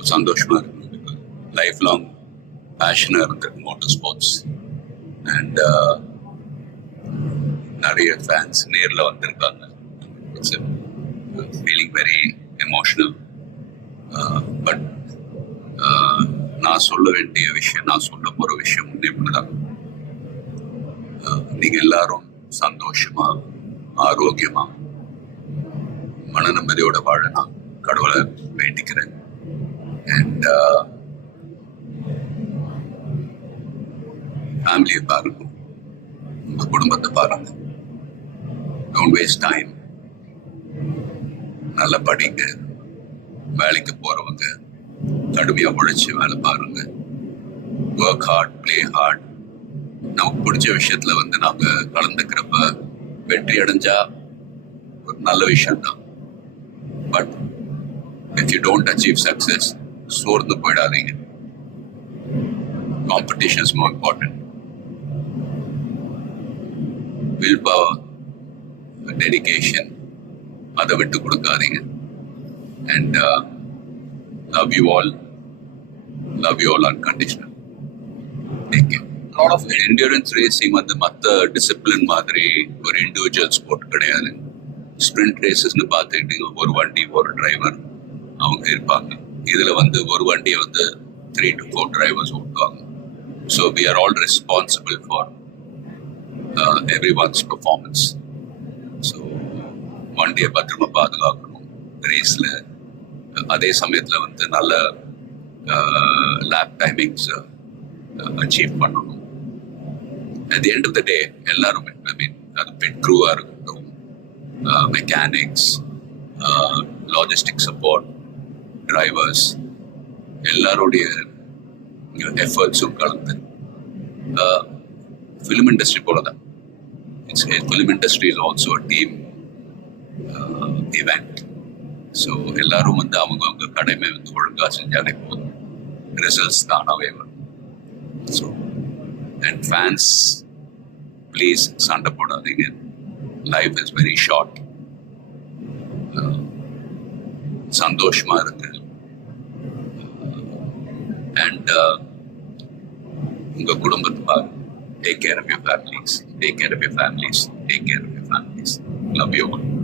சந்தோஷமா இருக்கு. Life long பேஷனாக இருந்திருக்கு மோட்டர் ஸ்போர்ட்ஸ். அண்ட் நிறைய ஃபேன்ஸ் நேரில் வந்திருக்காங்க. It's feeling very emotional. But நான் சொல்ல வேண்டிய விஷயம், நான் சொல்ல போகிற விஷயம் இப்படிதான். நீங்கள் எல்லாரும் சந்தோஷமா, ஆரோக்கியமா, மன நிம்மதியோட வாழ நான் கடவுளை வேண்டிக்கிறேன். அண்ட் ஃபேமிலியை பாருங்க, உங்க குடும்பத்தை பாருங்க. Don't waste time. நல்லா படிங்க. வேலைக்கு போறவங்க கடுமையா உழைச்சி வேலை பாருங்க. Work hard, play heart. நமக்கு பிடிச்ச விஷயத்துல நாங்க கலந்துக்கிறப்ப வெற்றி அடைஞ்சா ஒரு நல்ல விஷயம் தான். But if you don't achieve success, சோர்ந்து போயிடாதீங்க. Competition is more important. Will power, dedication, அதை விட்டு கொடுக்காதீங்க. And love you all unconditional. Take care. lot of endurance racing மற்ற டிசிப்ளின் மாதிரி ஒரு இண்டிவிஜுவல் ஸ்போர்ட் கிடையாது. ஸ்ப்ரிண்ட் ரேசஸ்னு பார்த்துக்கிட்டீங்க, ஒரு வண்டி ஒரு டிரைவர் அவங்க இருப்பாங்க. இதில் ஒரு வண்டியை 3 to 4 டிரைவர்ஸ் ஓட்டுவாங்க. So we are all responsible for everyone's performance. So வண்டியை பத்திரமா பாதுகாக்கணும் ரேஸில். அதே சமயத்தில் நல்ல லேப் டைமிங்ஸ் அச்சீவ் பண்ணணும். At the end of the டே எல்லாருமே, ஐ மீன் அது பிட் க்ரூவாக இருக்கட்டும், மெக்கானிக்ஸ், லாஜிஸ்டிக் சப்போர்ட், டிரைவர்ஸ், எல்லாருடைய எஃபர்ட்ஸும் கலந்து ஃபிலிம் இண்டஸ்ட்ரி போல தான். Film industry is also a team event. So எல்லாரும் அவங்க கடமை ஒழுங்காக செஞ்சாலே போதும், ரிசல்ட்ஸ் தானாகவே வரும். ஸோ அண்ட் ஃபேன்ஸ், ப்ளீஸ் சண்டை போடாதீங்க. Life is very short. சந்தோஷமா இருக்கு. அண்ட் உங்க குடும்பத்தை பாருங்க. Take care of your families. Take care of your families. Take care of your families. Love you all.